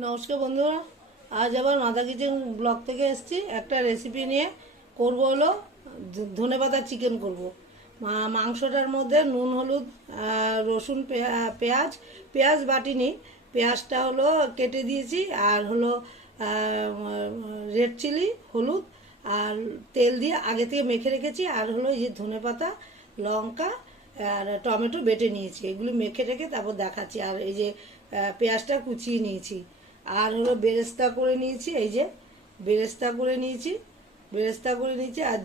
নমস্কার বন্ধুরা, আজ আবার মাদা কিচেন ব্লগ থেকে এসেছি। একটা রেসিপি নিয়ে করব হলো ধনে পাতা চিকেন করব। মাংসটার মধ্যে নুন, হলুদ রসুন, পেঁয়া- পেঁয়াজ পেঁয়াজ বাটিনি। পেঁয়াজটা হলো কেটে দিয়েছি, আর হলো রেড চিলি হলুদ, আর তেল দিয়ে আগে থেকে মেখে রেখেছি, আর হলো এই যে ধনে পাতা লঙ্কা, আর টমেটো বেটে নিয়েছি। এগুলি মেখে রেখে তারপর দেখাচ্ছি। আর এই যে পেঁয়াজটা কুচিয়ে নিয়েছি। আর হলো বেরেস্তা করে নিয়েছি, এই যে বেরেস্তা করে নিয়েছি, বেরেস্তা করে নিয়েছি, আর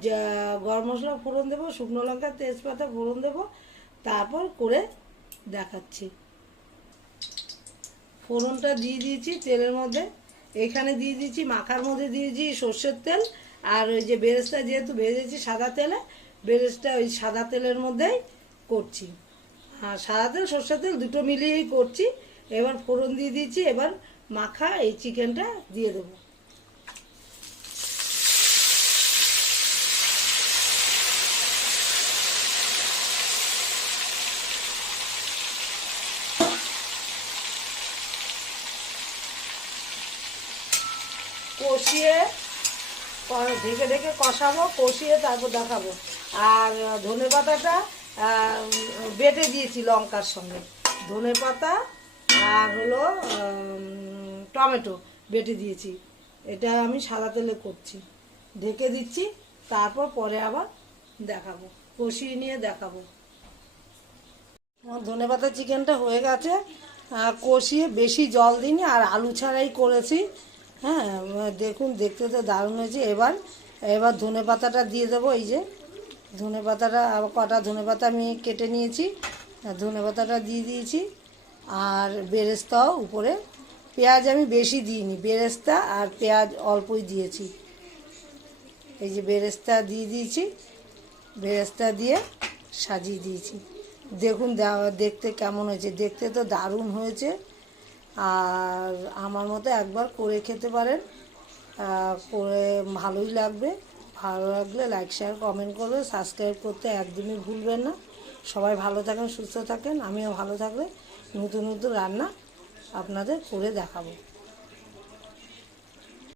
গরম মশলা ফোড়ন দেবো, শুকনো লঙ্কা, তেজপাতা ফোড়ন দেবো, তারপর করে দেখাচ্ছি। ফোড়নটা দিয়ে দিয়েছি তেলের মধ্যে, এখানে দিয়ে দিয়েছি, মাখার মধ্যে দিয়েছি সর্ষের তেল, আর ওই যে বেরেস্তা যেহেতু ভেজেছি সাদা তেলে, বেরেস্তা ওই সাদা তেলের মধ্যেই করছি। আর সাদা তেল, সর্ষের তেল দুটো মিলিয়েই করছি, এবার ফোড়ন দিয়ে দিয়েছি, এবার মাখা এই চিকেনটা দিয়ে দেবো। কষিয়ে ঢেকে ঢেকে কষাবো, কষিয়ে তারপর দেখাবো। আর ধনে পাতাটা বেটে দিয়েছি লঙ্কার সঙ্গে। ধনে পাতা আর হলো টমেটো বেটে দিয়েছি। এটা আমি সাদা তেলে করছি। ঢেকে দিচ্ছি, তারপর পরে আবার দেখাবো, কষিয়ে নিয়ে দেখাবো। আমার ধনে পাতা চিকেনটা হয়ে গেছে। কষিয়ে বেশি জল দিইনি, আর আলু ছাড়াই করেছি। হ্যাঁ দেখুন, দেখতে তো দারুণ হয়েছে। এবার এবার ধনে পাতাটা দিয়ে দেবো, এই যে ধনে পাতাটা আবার কটা ধনে পাতা আমি কেটে নিয়েছি। ধনে পাতাটা দিয়ে দিয়েছি, আর বেরেস্তাও উপরে পেঁয়াজ আমি বেশি দিইনি, বেরেস্তা আর পেঁয়াজ অল্পই দিয়েছি। এই যে বেরেস্তা দিয়ে দিয়েছি, বেরেস্তা দিয়ে সাজিয়ে দিয়েছি। দেখুন দেখতে কেমন হয়েছে। দেখতে তো দারুণ হয়েছে। আর আমার মতো একবার করে খেতে পারেন। করে ভালোই লাগবে। ভালো লাগলে লাইক শেয়ার কমেন্ট করবে সাবস্ক্রাইব করতে একদমই ভুলবেন না। সবাই ভালো থাকেন, সুস্থ থাকেন। আমিও ভালো থাকলে নতুন নতুন রান্না আপনাদের করে দেখাবো।